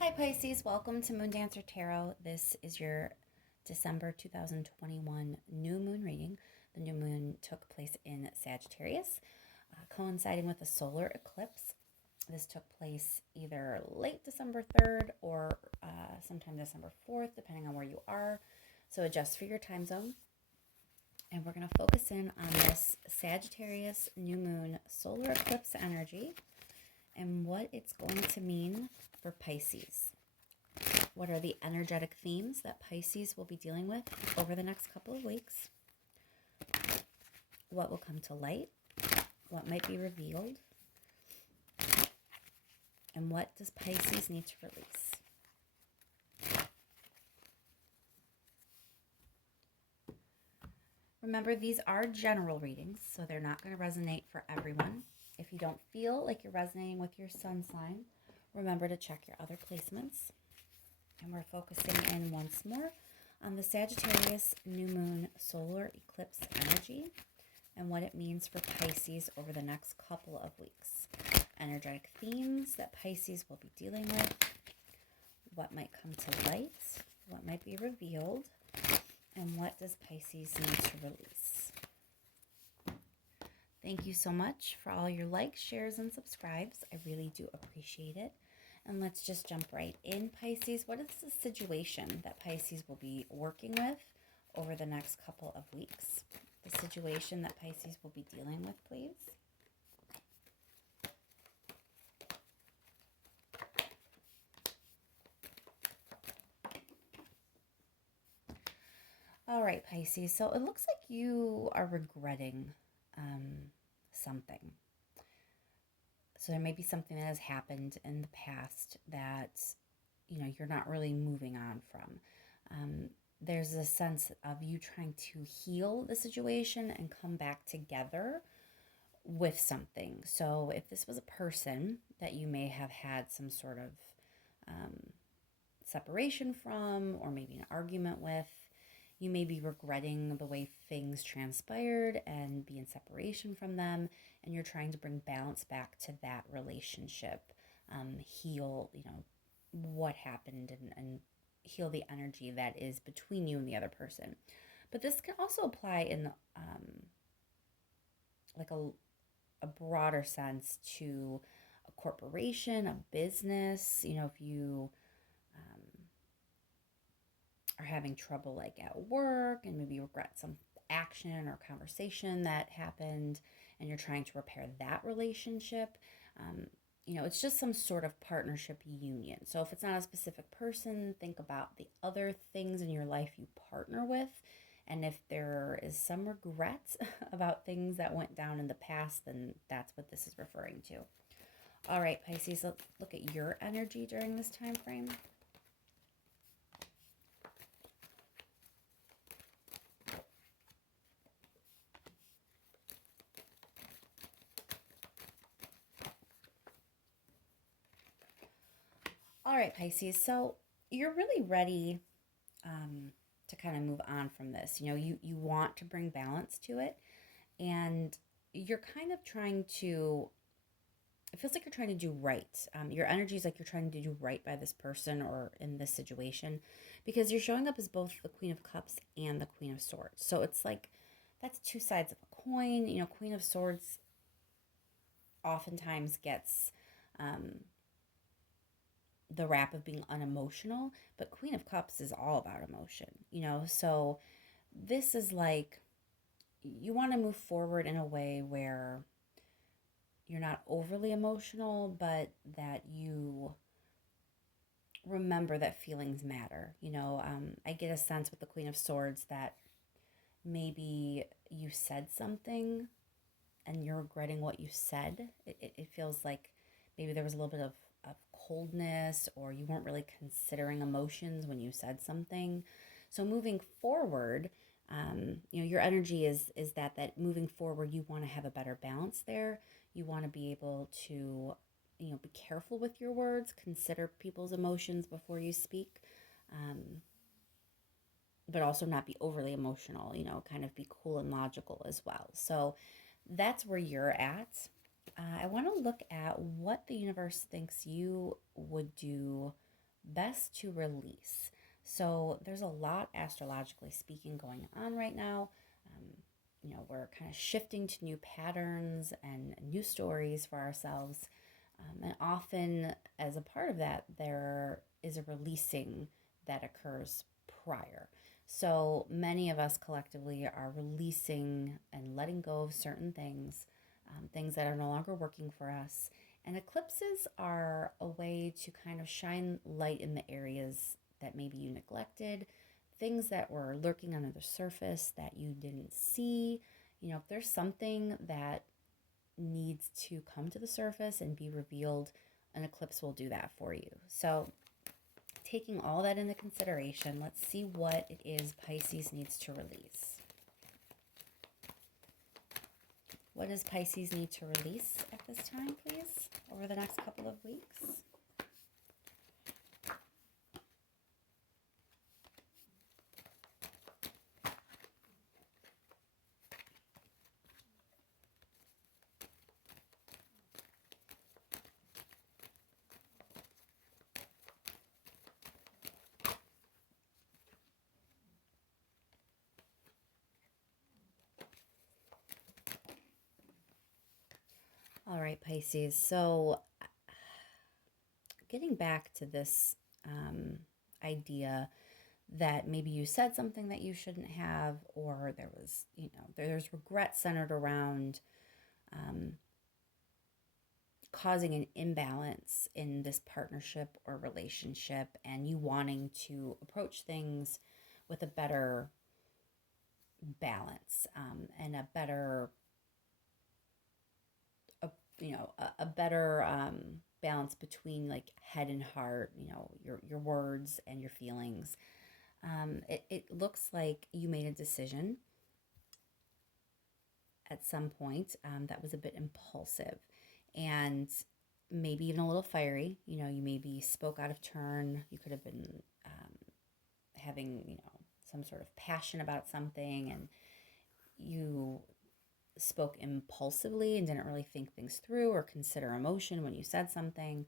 Hi Pisces, welcome to Moon Dancer Tarot. This is your December 2021 new moon reading. The new moon took place in Sagittarius, coinciding with a solar eclipse. This took place either late December 3rd or sometime December 4th, depending on where you are. So adjust for your time zone. And we're going to focus in on this Sagittarius new moon solar eclipse energy and what it's going to mean for Pisces. What are the energetic themes that Pisces will be dealing with over the next couple of weeks? What will come to light? What might be revealed? And what does Pisces need to release? Remember, these are general readings, so they're not going to resonate for everyone. If you don't feel like you're resonating with your sun sign, remember to check your other placements. And we're focusing in once more on the Sagittarius new moon solar eclipse energy and what it means for Pisces over the next couple of weeks. Energetic themes that Pisces will be dealing with, what might come to light, what might be revealed, and what does Pisces need to release. Thank you so much for all your likes, shares, and subscribes. I really do appreciate it. And let's just jump right in, Pisces. What is the situation that Pisces will be working with over the next couple of weeks? The situation that Pisces will be dealing with, please. All right, Pisces. So it looks like you are regretting something. So there may be something that has happened in the past that, you're not really moving on from. There's a sense of you trying to heal the situation and come back together with something. So if this was a person that you may have had some sort of separation from, or maybe an argument with, you may be regretting the way things transpired and be in separation from them, and you're trying to bring balance back to that relationship, heal, what happened, and heal the energy that is between you and the other person. But this can also apply in like a broader sense to a corporation, a business. If you are having trouble like at work and maybe you regret some action or conversation that happened and you're trying to repair that relationship, it's just some sort of partnership union. So if it's not a specific person, think about the other things in your life you partner with. And if there is some regret about things that went down in the past, then that's what this is referring to. All right, Pisces, let's look at your energy during this time frame. All right, Pisces, so you're really ready to kind of move on from this. You want to bring balance to it, and you're kind of trying to, it feels like you're trying to do right. Your energy is like you're trying to do right by this person or in this situation, because you're showing up as both the Queen of Cups and the Queen of Swords. So it's like that's two sides of a coin. Queen of Swords oftentimes gets the rap of being unemotional, but Queen of Cups is all about emotion, so this is like you want to move forward in a way where you're not overly emotional, but that you remember that feelings matter. I get a sense with the Queen of Swords that maybe you said something and you're regretting what you said. It feels like maybe there was a little bit of coldness, or you weren't really considering emotions when you said something. So moving forward, your energy is that moving forward, you want to have a better balance there. You want to be able to, be careful with your words, consider people's emotions before you speak, but also not be overly emotional, kind of be cool and logical as well. So that's where you're at. I want to look at what the universe thinks you would do best to release. So there's a lot astrologically speaking going on right now. We're kind of shifting to new patterns and new stories for ourselves. And often, as a part of that, there is a releasing that occurs prior. So many of us collectively are releasing and letting go of certain things, things that are no longer working for us. And eclipses are a way to kind of shine light in the areas that maybe you neglected, things that were lurking under the surface that you didn't see. If there's something that needs to come to the surface and be revealed, an eclipse will do that for you. So, taking all that into consideration, let's see what it is Pisces needs to release. What does Pisces need to release at this time, please, over the next couple of weeks? All right, Pisces. So, getting back to this idea that maybe you said something that you shouldn't have, or there was, there's regret centered around causing an imbalance in this partnership or relationship, and you wanting to approach things with a better balance and a better a better balance between like head and heart, your words and your feelings. It looks like you made a decision at some point that was a bit impulsive and maybe even a little fiery. You maybe spoke out of turn. You could have been having, some sort of passion about something, and you spoke impulsively and didn't really think things through or consider emotion when you said something.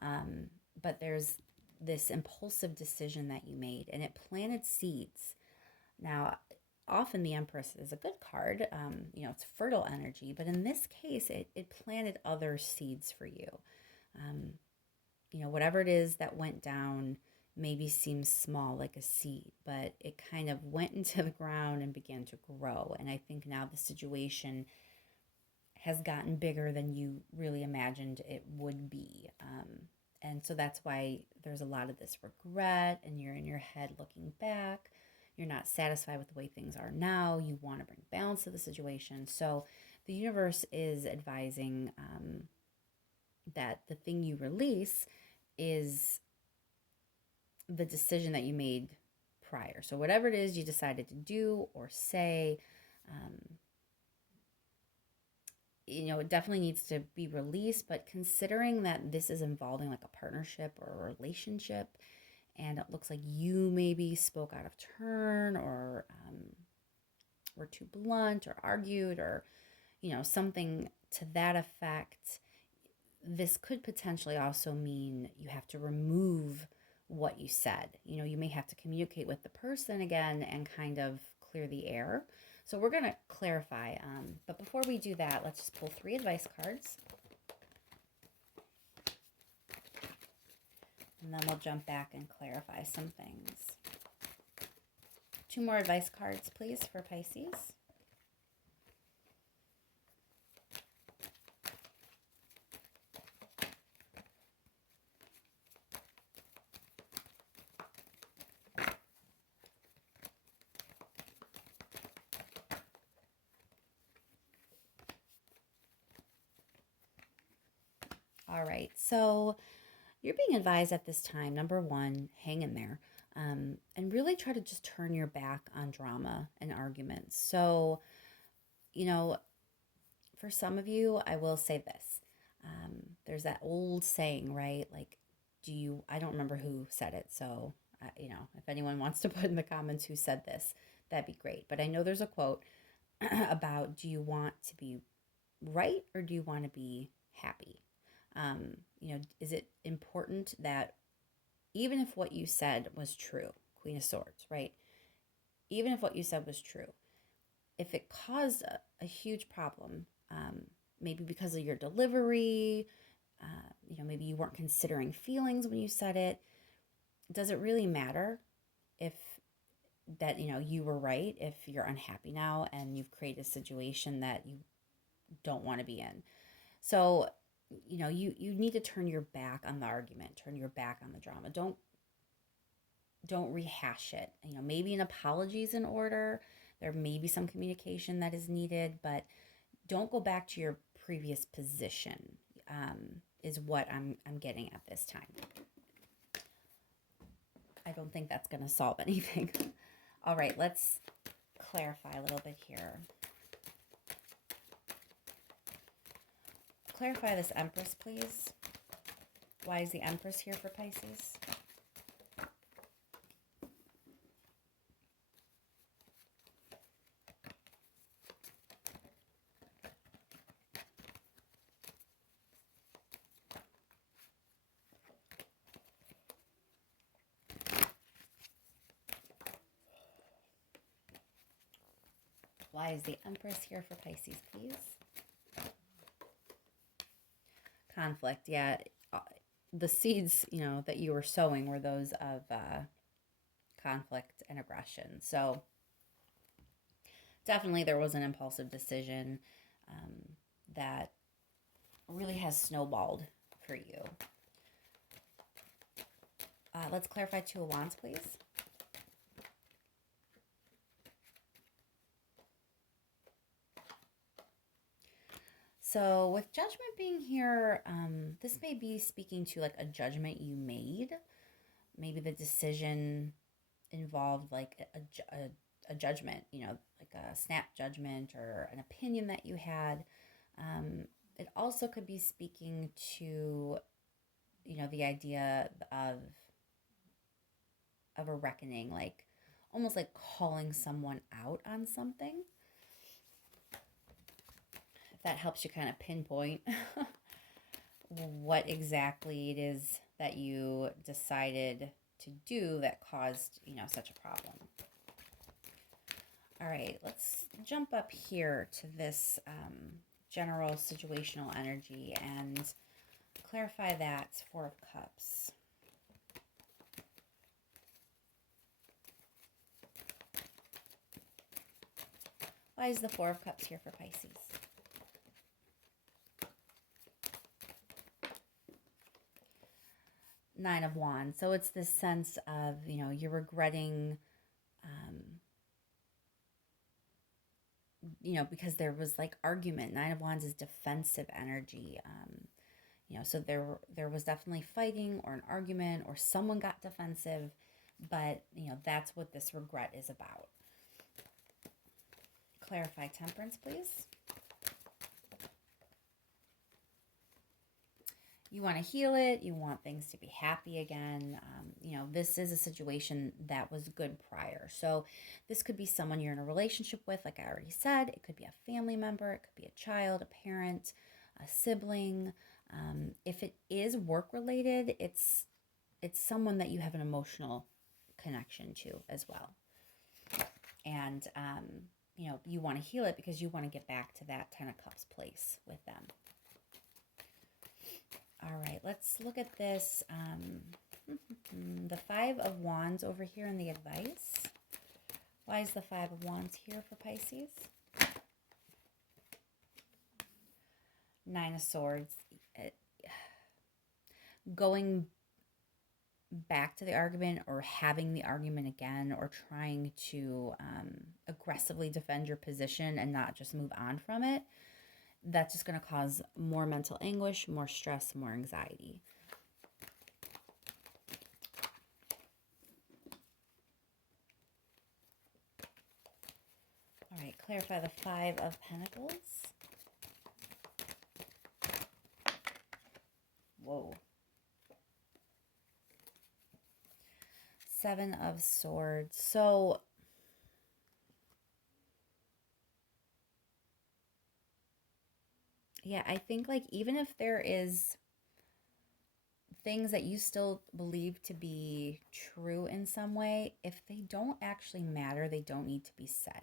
But there's this impulsive decision that you made, and it planted seeds. Now, often the Empress is a good card. It's fertile energy, but in this case, it planted other seeds for you. Whatever it is that went down maybe seems small, like a seed, but it kind of went into the ground and began to grow. And I think now the situation has gotten bigger than you really imagined it would be. And so that's why there's a lot of this regret, and you're in your head looking back. You're not satisfied with the way things are now. You want to bring balance to the situation. So the universe is advising that the thing you release is the decision that you made prior. So whatever it is you decided to do or say, it definitely needs to be released. But considering that this is involving like a partnership or a relationship, and it looks like you maybe spoke out of turn, or were too blunt, or argued, or something to that effect, this could potentially also mean you have to remove what you said. You may have to communicate with the person again and kind of clear the air. So we're going to clarify. But before we do that, let's just pull 3 advice cards. And then we'll jump back and clarify some things. 2 more advice cards, please, for Pisces. All right, so you're being advised at this time, number 1, hang in there, and really try to just turn your back on drama and arguments. So, for some of you, I will say this. There's that old saying, right? Like, I don't remember who said it. So, if anyone wants to put in the comments who said this, that'd be great. But I know there's a quote about, do you want to be right or do you want to be happy? Is it important that even if what you said was true, Queen of Swords, right? Even if what you said was true, if it caused a huge problem, maybe because of your delivery, maybe you weren't considering feelings when you said it, does it really matter if that, you were right, if you're unhappy now and you've created a situation that you don't want to be in? So, you need to turn your back on the argument, turn your back on the drama. Don't rehash it. Maybe an apology is in order. There may be some communication that is needed, but don't go back to your previous position, is what I'm getting at this time. I don't think that's going to solve anything. All right, let's clarify a little bit here. Clarify this Empress, please. Why is the Empress here for Pisces? Why is the Empress here for Pisces, please? Conflict, yeah. The seeds, that you were sowing were those of conflict and aggression. So definitely there was an impulsive decision that really has snowballed for you. Let's clarify Two of Wands, please. So with Judgment being here, this may be speaking to like a judgment you made. Maybe the decision involved like a judgment, like a snap judgment or an opinion that you had. It also could be speaking to, the idea of a reckoning, like almost like calling someone out on something. If that helps you kind of pinpoint what exactly it is that you decided to do that caused, such a problem. All right, let's jump up here to this general situational energy and clarify that Four of Cups. Why is the Four of Cups here for Pisces? Nine of Wands. So it's this sense of, you're regretting, because there was like argument. Nine of Wands is defensive energy. So there was definitely fighting or an argument or someone got defensive, but, that's what this regret is about. Clarify Temperance, please. You want to heal it. You want things to be happy again. This is a situation that was good prior. So this could be someone you're in a relationship with, like I already said. It could be a family member. It could be a child, a parent, a sibling. If it is work-related, it's someone that you have an emotional connection to as well. And, you want to heal it because you want to get back to that Ten of Cups place with them. All right, let's look at this. The Five of Wands over here in the advice. Why is the Five of Wands here for Pisces? Nine of Swords. Going back to the argument or having the argument again or trying to aggressively defend your position and not just move on from it. That's just going to cause more mental anguish, more stress, more anxiety. All right, clarify the Five of Pentacles. Whoa. Seven of Swords. So yeah, I think like even if there is things that you still believe to be true in some way, if they don't actually matter, they don't need to be said.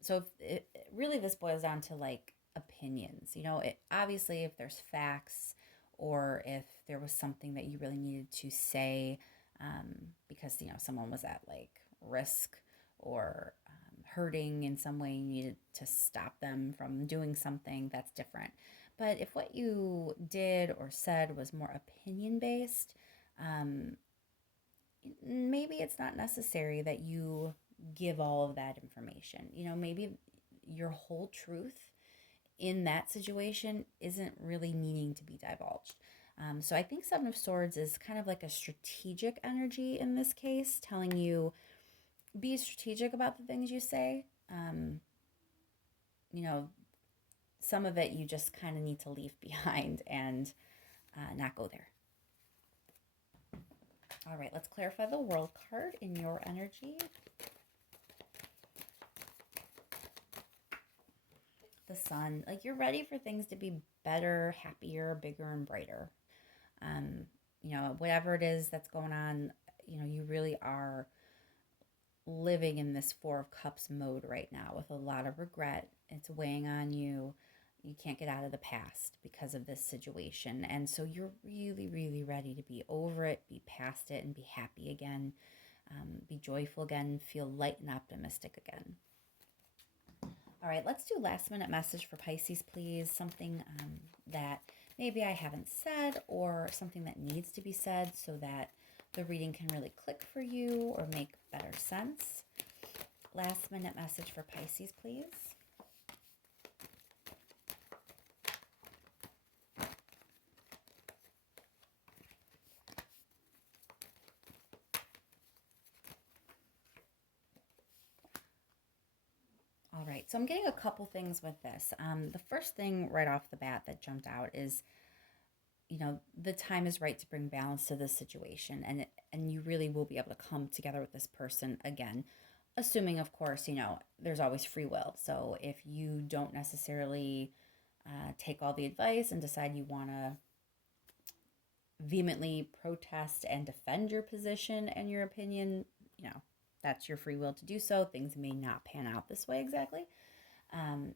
So if really this boils down to like opinions, obviously if there's facts or if there was something that you really needed to say because, someone was at like risk or hurting in some way, you needed to stop them from doing something, that's different. But if what you did or said was more opinion based, um, maybe it's not necessary that you give all of that information. Maybe your whole truth in that situation isn't really needing to be divulged. So I think Seven of Swords is kind of like a strategic energy in this case, telling you be strategic about the things you say. You know, some of it you just kind of need to leave behind and not go there. All right, let's clarify the World card in your energy. The Sun, like you're ready for things to be better, happier, bigger, and brighter. Whatever it is that's going on, you really are living in this Four of Cups mode right now with a lot of regret. It's weighing on you. You can't get out of the past because of this situation. And so you're really, really ready to be over it, be past it, and be happy again. Be joyful again, feel light and optimistic again. All right, let's do last minute message for Pisces, please. Something that maybe I haven't said or something that needs to be said so that the reading can really click for you or make better sense. Last minute message for Pisces, please. All right, so I'm getting a couple things with this. The first thing right off the bat that jumped out is, the time is right to bring balance to this situation, and you really will be able to come together with this person again, assuming, of course, there's always free will. So if you don't necessarily take all the advice and decide you want to vehemently protest and defend your position and your opinion, that's your free will to do so. Things may not pan out this way exactly.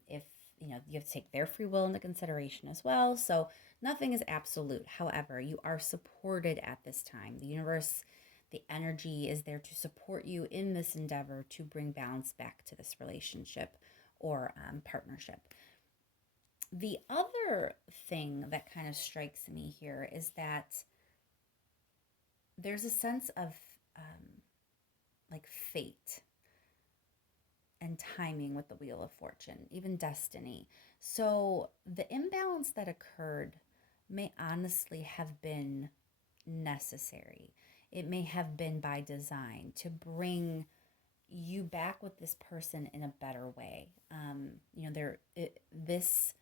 If you have to take their free will into consideration as well. So nothing is absolute. However, you are supported at this time. The universe, the energy is there to support you in this endeavor to bring balance back to this relationship or partnership. The other thing that kind of strikes me here is that there's a sense of like fate and timing with the Wheel of Fortune, even destiny. So the imbalance that occurred may honestly have been necessary. It may have been by design to bring you back with this person in a better way. This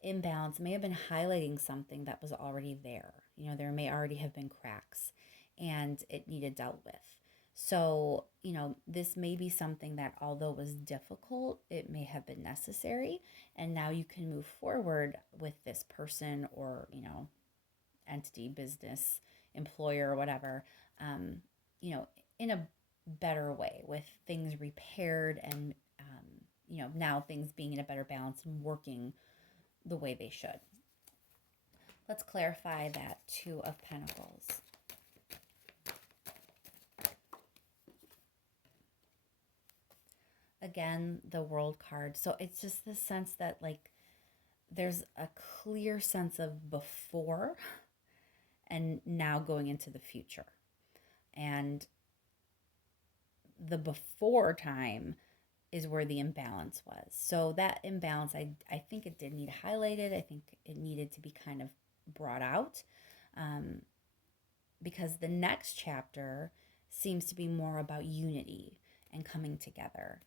imbalance may have been highlighting something that was already there. There may already have been cracks and it needed dealt with. So, this may be something that, although it was difficult, it may have been necessary. And now you can move forward with this person or, entity, business, employer, or whatever, in a better way with things repaired and, now things being in a better balance and working the way they should. Let's clarify that Two of Pentacles. Again, the World card. So it's just the sense that like there's a clear sense of before and now going into the future. And the before time is where the imbalance was. So that imbalance, I think it did need highlighted. I think it needed to be kind of brought out because the next chapter seems to be more about unity and coming together.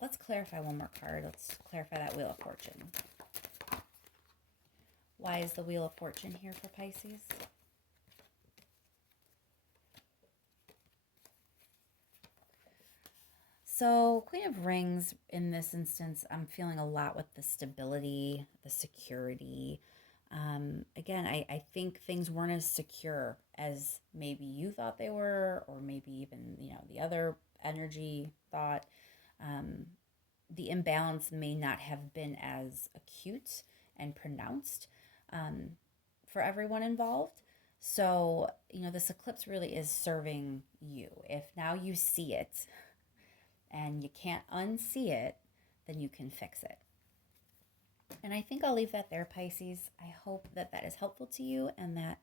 Let's clarify one more card. Let's clarify that Wheel of Fortune. Why is the Wheel of Fortune here for Pisces? So Queen of Rings, in this instance, I'm feeling a lot with the stability, the security, Again, I think things weren't as secure as maybe you thought they were, or maybe even, the other energy thought. Um, the imbalance may not have been as acute and pronounced um, for everyone involved. So, this eclipse really is serving you. If now you see it and you can't unsee it, then you can fix it. And I think I'll leave that there, Pisces. I hope that that is helpful to you and that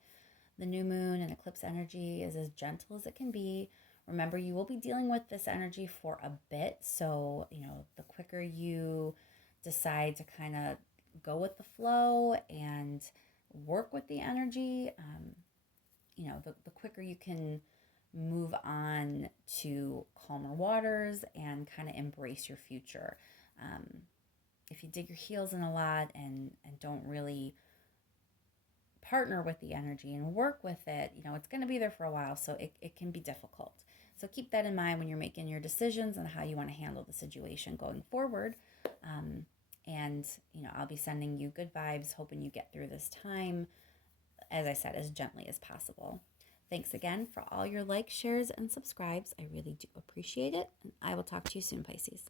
the new moon and eclipse energy is as gentle as it can be. Remember, you will be dealing with this energy for a bit. So, the quicker you decide to kind of go with the flow and work with the energy, the quicker you can move on to calmer waters and kind of embrace your future. If you dig your heels in a lot and don't really partner with the energy and work with it, it's going to be there for a while, so it can be difficult. So keep that in mind when you're making your decisions and how you want to handle the situation going forward. And, I'll be sending you good vibes, hoping you get through this time, as I said, as gently as possible. Thanks again for all your likes, shares, and subscribes. I really do appreciate it. And I will talk to you soon, Pisces.